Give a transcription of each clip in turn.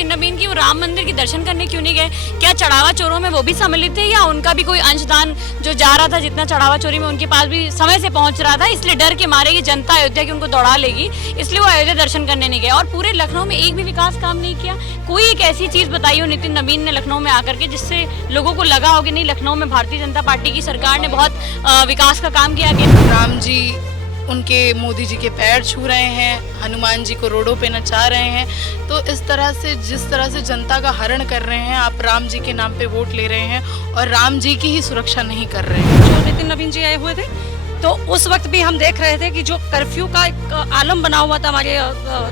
नितिन नवीन की वो राम मंदिर के दर्शन करने क्यों नहीं गए? क्या चढ़ावा चोरों में वो भी सम्मिलित थे या उनका भी कोई अंशदान जो जा रहा था, जितना चढ़ावा चोरी में उनके पास भी समय से पहुंच रहा था, इसलिए डर के मारे कि जनता अयोध्या की उनको दौड़ा लेगी, इसलिए वो अयोध्या दर्शन करने नहीं गए? और पूरे लखनऊ में एक भी विकास काम नहीं किया। कोई एक ऐसी चीज बताई हो नितिन नवीन ने लखनऊ में आकर के जिससे लोगों को लगा हो कि नहीं, लखनऊ में भारतीय जनता पार्टी की सरकार ने बहुत विकास का काम किया गया? राम जी उनके मोदी जी के पैर छू रहे हैं, हनुमान जी को रोडों पे नचा रहे हैं, तो इस तरह से जिस तरह से जनता का हरण कर रहे हैं, आप राम जी के नाम पे वोट ले रहे हैं और राम जी की ही सुरक्षा नहीं कर रहे हैं। जो नितिन नवीन जी आए हुए थे तो उस वक्त भी हम देख रहे थे कि जो कर्फ्यू का एक आलम बना हुआ था हमारे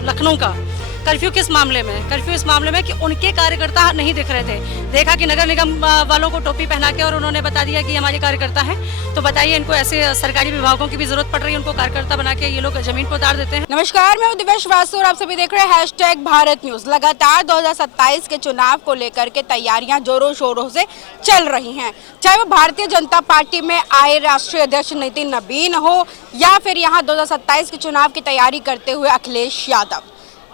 लखनऊ का, कर्फ्यू किस मामले में? कर्फ्यू इस मामले में कि उनके कार्यकर्ता नहीं दिख रहे थे। देखा कि नगर निगम वालों को टोपी पहना के और उन्होंने बता दिया कि हमारे कार्यकर्ता हैं, तो बताइए इनको ऐसे सरकारी विभागों की भी जरूरत पड़ रही है, उनको कार्यकर्ता बना के ये लोग जमीन पर उतार देते हैं। नमस्कार, मैं दिव्या श्रीवास्तव और आप सभी देख रहे हैं #भारत न्यूज। लगातार 2027 के चुनाव को लेकर के तैयारियां जोरों शोरों से चल रही हैं, चाहे वो भारतीय जनता पार्टी में आए राष्ट्रीय अध्यक्ष नितिन नवीन हो या फिर यहाँ 2027 के चुनाव की तैयारी करते हुए अखिलेश यादव।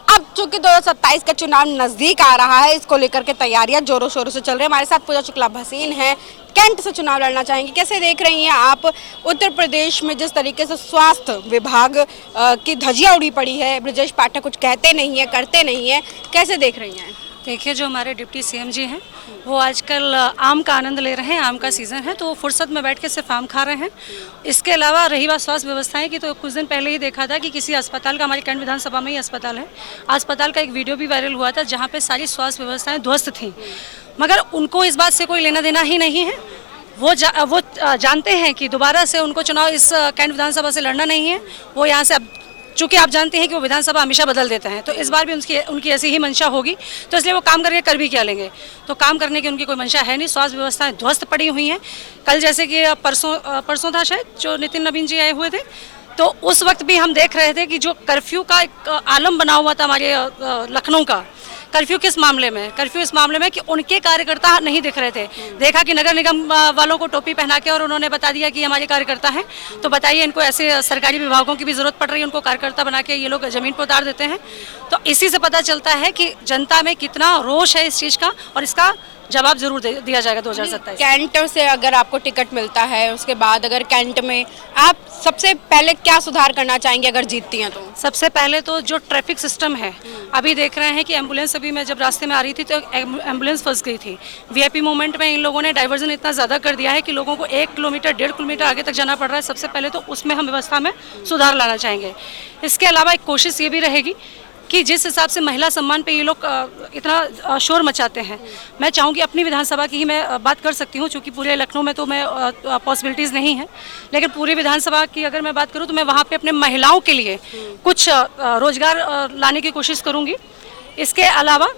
अब चूंकि 2027 का चुनाव नजदीक आ रहा है, इसको लेकर के तैयारियां जोरों शोरों से चल रही है। हमारे साथ पूजा शुक्ला भसीन है, कैंट से चुनाव लड़ना चाहेंगे। कैसे देख रही हैं आप उत्तर प्रदेश में जिस तरीके से स्वास्थ्य विभाग की धज्जियां उड़ी पड़ी है, ब्रजेश पाठक कुछ कहते नहीं है, करते नहीं है, कैसे देख रही हैं? देखिए, जो हमारे डिप्टी सीएम जी हैं वो आजकल आम का आनंद ले रहे हैं, आम का सीज़न है तो वो फुर्सत में बैठ के सिर्फ आम खा रहे हैं। इसके अलावा रही बात स्वास्थ्य व्यवस्थाएं की, तो कुछ दिन पहले ही देखा था कि किसी अस्पताल का, हमारे कैंट विधानसभा में ही अस्पताल है, अस्पताल का एक वीडियो भी वायरल हुआ था जहाँ पे सारी स्वास्थ्य व्यवस्थाएं ध्वस्त थीं, मगर उनको इस बात से कोई लेना देना ही नहीं है। वो जानते हैं कि दोबारा से उनको चुनाव इस कैंट विधानसभा से लड़ना नहीं है। वो यहाँ से अब चूँकि आप जानते हैं कि वो विधानसभा हमेशा बदल देते हैं, तो इस बार भी उनकी ऐसी ही मंशा होगी, तो इसलिए वो काम करके कर भी क्या लेंगे? तो काम करने की उनकी कोई मंशा है नहीं। स्वास्थ्य व्यवस्थाएं ध्वस्त पड़ी हुई हैं। कल जैसे कि परसों था शायद जो नितिन नवीन जी आए हुए थे, तो उस वक्त भी हम देख रहे थे कि जो कर्फ्यू का एक आलम बना हुआ था हमारे लखनऊ का, कर्फ्यू किस मामले में? कर्फ्यू इस मामले में कि उनके कार्यकर्ता नहीं दिख रहे थे। देखा कि नगर निगम वालों को टोपी पहना के और उन्होंने बता दिया कि हमारे कार्यकर्ता हैं, तो बताइए इनको ऐसे सरकारी विभागों की भी जरूरत पड़ रही है, उनको कार्यकर्ता बना के ये लोग जमीन पर उतार देते हैं। तो इसी से पता चलता है कि जनता में कितना रोष है इस चीज़ का, और इसका जवाब जरूर दिया जाएगा 2027। कैंट से अगर आपको टिकट मिलता है, उसके बाद अगर कैंट में आप सबसे पहले क्या सुधार करना चाहेंगे अगर जीतती हैं तो? सबसे पहले तो जो ट्रैफिक सिस्टम है, अभी देख रहे हैं कि एम्बुलेंस, अभी मैं जब रास्ते में आ रही थी तो एम्बुलेंस फंस गई थी। वीआईपी मूवमेंट में इन लोगों ने डाइवर्जन इतना ज़्यादा कर दिया है कि लोगों को 1 किलोमीटर 1.5 किलोमीटर आगे तक जाना पड़ रहा है। सबसे पहले तो उसमें हम व्यवस्था में सुधार लाना चाहेंगे। इसके अलावा एक कोशिश ये भी रहेगी कि जिस हिसाब से महिला सम्मान पे ये लोग इतना शोर मचाते हैं, मैं चाहूँगी अपनी विधानसभा की ही मैं बात कर सकती हूँ, क्योंकि पूरे लखनऊ में तो मैं पॉसिबिलिटीज़ नहीं है, लेकिन पूरी विधानसभा की अगर मैं बात करूँ तो मैं वहाँ पे अपने महिलाओं के लिए कुछ रोजगार लाने की कोशिश करूँगी। इसके अलावा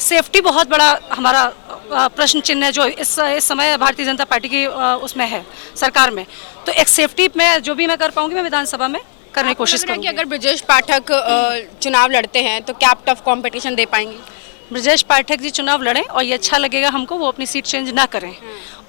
सेफ्टी बहुत बड़ा हमारा प्रश्न चिन्ह है जो इस समय भारतीय जनता पार्टी की उसमें है, सरकार में। तो एक सेफ्टी में जो भी मैं कर पाऊँगी मैं विधानसभा में करने की कोशिश करूँगी। अगर ब्रजेश पाठक चुनाव लड़ते हैं तो क्या आप टफ कंपटीशन दे पाएंगे? ब्रजेश पाठक जी चुनाव लड़ें और ये अच्छा लगेगा हमको, वो अपनी सीट चेंज ना करें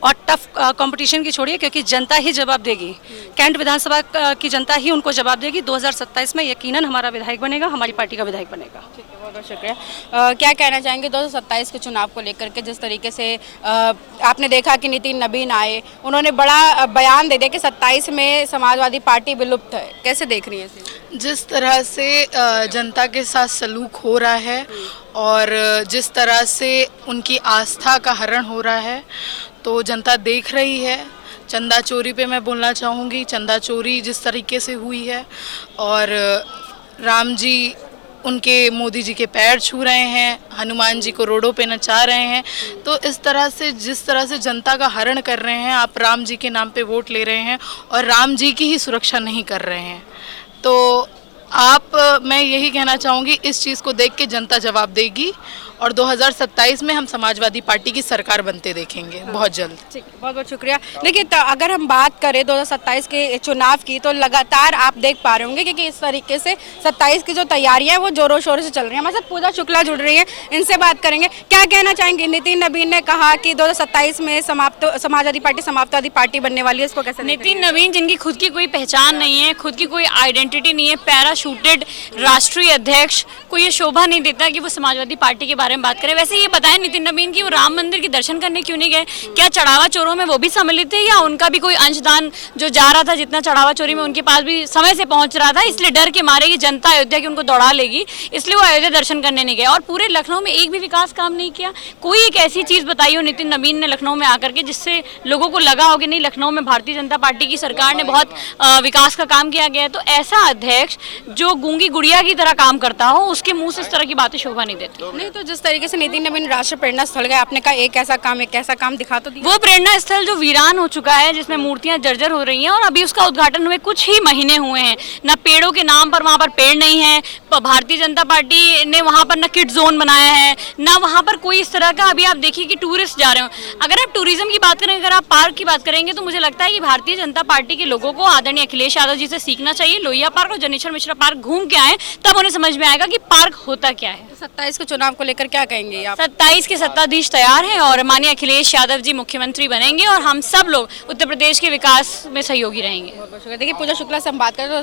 और टफ कंपटीशन की छोड़िए, क्योंकि जनता ही जवाब देगी। कैंट विधानसभा की जनता ही उनको जवाब देगी। 2027 में यकीनन हमारा विधायक बनेगा, हमारी पार्टी का विधायक बनेगा। ठीक है, बहुत बहुत शुक्रिया। क्या कहना चाहेंगे 2027 के चुनाव को लेकर के? जिस तरीके से आपने देखा कि नितिन नवीन आए, उन्होंने बड़ा बयान दे दिया कि 27 में समाजवादी पार्टी विलुप्त है, कैसे देख रही है इसे? जिस तरह से जनता के साथ सलूक हो रहा है और जिस तरह से उनकी आस्था का हरण हो रहा है, तो जनता देख रही है। चंदा चोरी पे मैं बोलना चाहूँगी, चंदा चोरी जिस तरीके से हुई है, और राम जी उनके मोदी जी के पैर छू रहे हैं, हनुमान जी को रोडों पे नचा रहे हैं, तो इस तरह से जिस तरह से जनता का हरण कर रहे हैं, आप राम जी के नाम पे वोट ले रहे हैं और राम जी की ही सुरक्षा नहीं कर रहे हैं। तो मैं यही कहना चाहूँगी, इस चीज़ को देख के जनता जवाब देगी और 2027 में हम समाजवादी पार्टी की सरकार बनते देखेंगे बहुत जल्द। ठीक, बहुत बहुत शुक्रिया। देखिए, अगर हम बात करें 2027 के चुनाव की, तो लगातार आप देख पा रहे होंगे कि इस तरीके से 27 की जो तैयारियां हैं वो जोरों शोरों से चल रही हैं। हमारे साथ पूजा शुक्ला जुड़ रही हैं, इनसे बात करेंगे। क्या कहना चाहेंगे? नितिन नवीन ने कहा कि 2027 में समाजवादी पार्टी समाजवादी पार्टी बनने वाली है, इसको कैसे? नितिन नवीन जिनकी खुद की कोई पहचान नहीं है, खुद की कोई आइडेंटिटी नहीं है, पैरा शूटेड राष्ट्रीय अध्यक्ष को ये शोभा नहीं देता कि वो समाजवादी पार्टी के बारे में बात करें। वैसे ये बताएं नितिन नवीन कि वो राम मंदिर के दर्शन करने क्यों नहीं गए? क्या चढ़ावा चोरों में वो भी सम्मिलित थे या उनका भी कोई अंशदान जो जा रहा था, जितना चढ़ावा चोरी में उनके पास भी समय से पहुंच रहा था, इसलिए डर के मारे कि जनता अयोध्या की उनको दौड़ा लेगी, इसलिए वो अयोध्या दर्शन करने नहीं गए? और पूरे लखनऊ में एक भी विकास काम नहीं किया। कोई एक ऐसी चीज बताई हो नितिन नवीन ने लखनऊ में आकर के जिससे लोगों को लगा हो कि नहीं, लखनऊ में भारतीय जनता पार्टी की सरकार ने बहुत विकास का काम किया गया है? तो ऐसा अध्यक्ष जो गूंगी गुड़िया की तरह काम करता हो, उसके मुंह से इस तरह की बातें शोभा नहीं देती। नहीं तो जिस तरीके से नितिन नवीन राष्ट्रीय प्रेरणा स्थल गए, आपने कहा एक ऐसा काम दिखा तो दिया। वो प्रेरणा स्थल जो वीरान हो चुका है, जिसमें मूर्तियां जर्जर हो रही हैं और अभी उसका उद्घाटन हुए कुछ ही महीने हुए हैं, ना पेड़ों के नाम पर वहां पर पेड़ नहीं है, भारतीय जनता पार्टी ने वहां पर ना किड जोन बनाया है, ना वहां पर कोई इस तरह का। अभी आप देखिए कि टूरिस्ट जा रहे हो, अगर आप टूरिज्म की बात करें, अगर आप पार्क की बात करेंगे, तो मुझे लगता है कि भारतीय जनता पार्टी के लोगों को आदरणीय अखिलेश यादव जी से सीखना चाहिए। लोहिया पार्क और जनेश्वर मिश्रा पार्क घूम के आए, तब उन्हें समझ में आएगा कि पार्क होता क्या है। 27 के चुनाव को लेकर क्या कहेंगे आप? 27 के सत्ताधीश तैयार हैं और माननीय अखिलेश यादव जी मुख्यमंत्री बनेंगे और हम सब लोग उत्तर प्रदेश के विकास में सहयोगी रहेंगे। देखिए पूजा शुक्ला से हम बात करें तो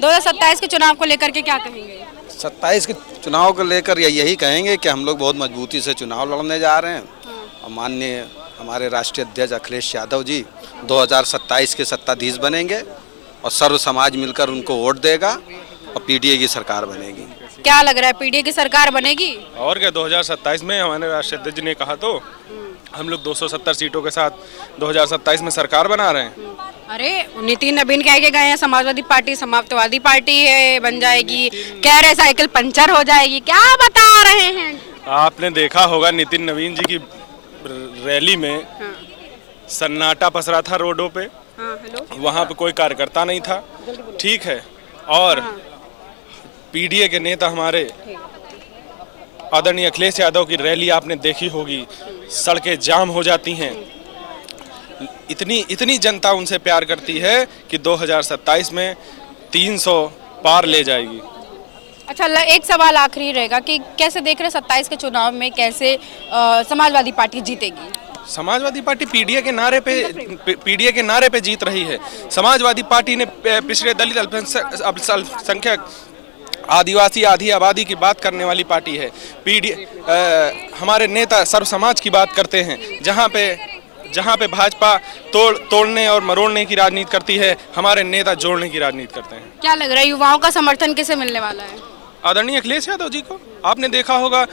2027 के चुनाव को लेकर के क्या कहेंगे? 27 के चुनाव को लेकर यही कहेंगे कि हम लोग बहुत मजबूती से चुनाव लड़ने जा रहे हैं और माननीय हमारे राष्ट्रीय अध्यक्ष अखिलेश यादव जी 2027 के सत्ताधीश बनेंगे और सर्व समाज मिलकर उनको वोट देगा और पीडीए की सरकार बनेगी। क्या लग रहा है, पीडीए की सरकार बनेगी? और क्या, 2027 में हमारे राष्ट्रीय अध्यक्ष ने कहा तो हम लोग 270 सीटों के साथ 2027 में सरकार बना रहे हैं। अरे नितिन नवीन कह के गए हैं समाजवादी पार्टी समाजवादी पार्टी है बन जाएगी, कह रहे साइकिल पंचर हो जाएगी, क्या बता रहे हैं? आपने देखा होगा नितिन नवीन जी की रैली में सन्नाटा पसरा था रोडों पे। वहाँ पे कोई कार्यकर्ता नहीं था, ठीक है। और पीडीए के नेता हमारे आदरणीय अखिलेश यादव की रैली आपने देखी होगी, सड़कें जाम हो जाती हैं। इतनी जनता उनसे प्यार करती है कि 2027 में 300 पार ले जाएगी। अच्छा, एक सवाल आखिरी रहेगा कि कैसे देख रहे 27 के चुनाव में कैसे समाजवादी पार्टी जीतेगी? समाजवादी पार्टी पीडीए के नारे पे जीत रही है। समाजवादी पार्टी ने पिछड़े दलित अल्पसंख्यक आदिवासी आधी आबादी की बात करने वाली पार्टी है। हमारे नेता सर्व समाज की बात करते हैं। जहाँ पे भाजपा तोड़ने और मरोड़ने की राजनीति करती है, हमारे नेता जोड़ने की राजनीति करते हैं। क्या लग रहा है युवाओं का समर्थन किसे मिलने वाला है? आदरणीय अखिलेश यादव जी को। आपने देखा होगा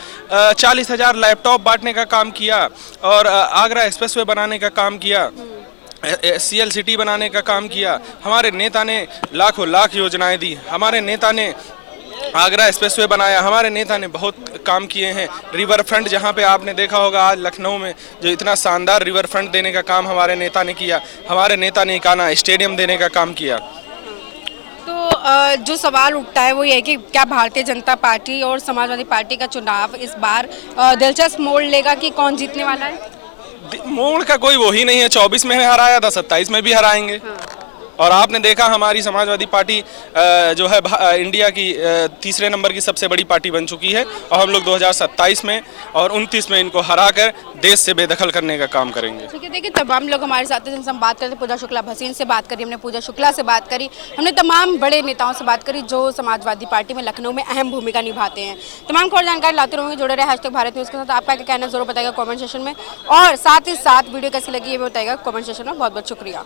40,000 लैपटॉप बांटने का काम किया और आगरा एक्सप्रेसवे बनाने का काम किया, सीएल सिटी बनाने का काम किया। हमारे नेता ने लाखों लाख योजनाएं दी। हमारे नेता ने आगरा एक्सप्रेसवे बनाया। हमारे नेता ने बहुत काम किए हैं। रिवर फ्रंट, जहां पे आपने देखा होगा आज लखनऊ में जो इतना शानदार रिवर फ्रंट देने का काम हमारे नेता ने किया। हमारे नेता ने कान्हा स्टेडियम देने का काम किया। तो जो सवाल उठता है वो ये है कि क्या भारतीय जनता पार्टी और समाजवादी पार्टी का चुनाव इस बार दिलचस्प मोड़ लेगा कि कौन जीतने वाला है? मोड़ का कोई वो ही नहीं है। 24 में हराया था, 27 में भी हराएंगे। और आपने देखा हमारी समाजवादी पार्टी जो है इंडिया की तीसरे नंबर की सबसे बड़ी पार्टी बन चुकी है और हम लोग 2027 में और 29 में इनको हराकर देश से बेदखल करने का काम करेंगे। ठीक है, देखिए तमाम लोग हमारे साथ हैं, जिनसे हम बात करते, पूजा शुक्ला भसीन से बात करी, हमने पूजा शुक्ला से बात करी, हमने तमाम बड़े नेताओं से बात करी जो समाजवादी पार्टी में लखनऊ में अहम भूमिका निभाते हैं। तमाम को और जानकारी लाते रहेंगे, जुड़े रहे #भारत न्यूज़ के साथ। आपका क्या कहना जरूर बताएगा कमेंट सेक्शन में और साथ ही साथ वीडियो कैसी लगी ये भी बताएगा कमेंट सेक्शन में। बहुत बहुत शुक्रिया।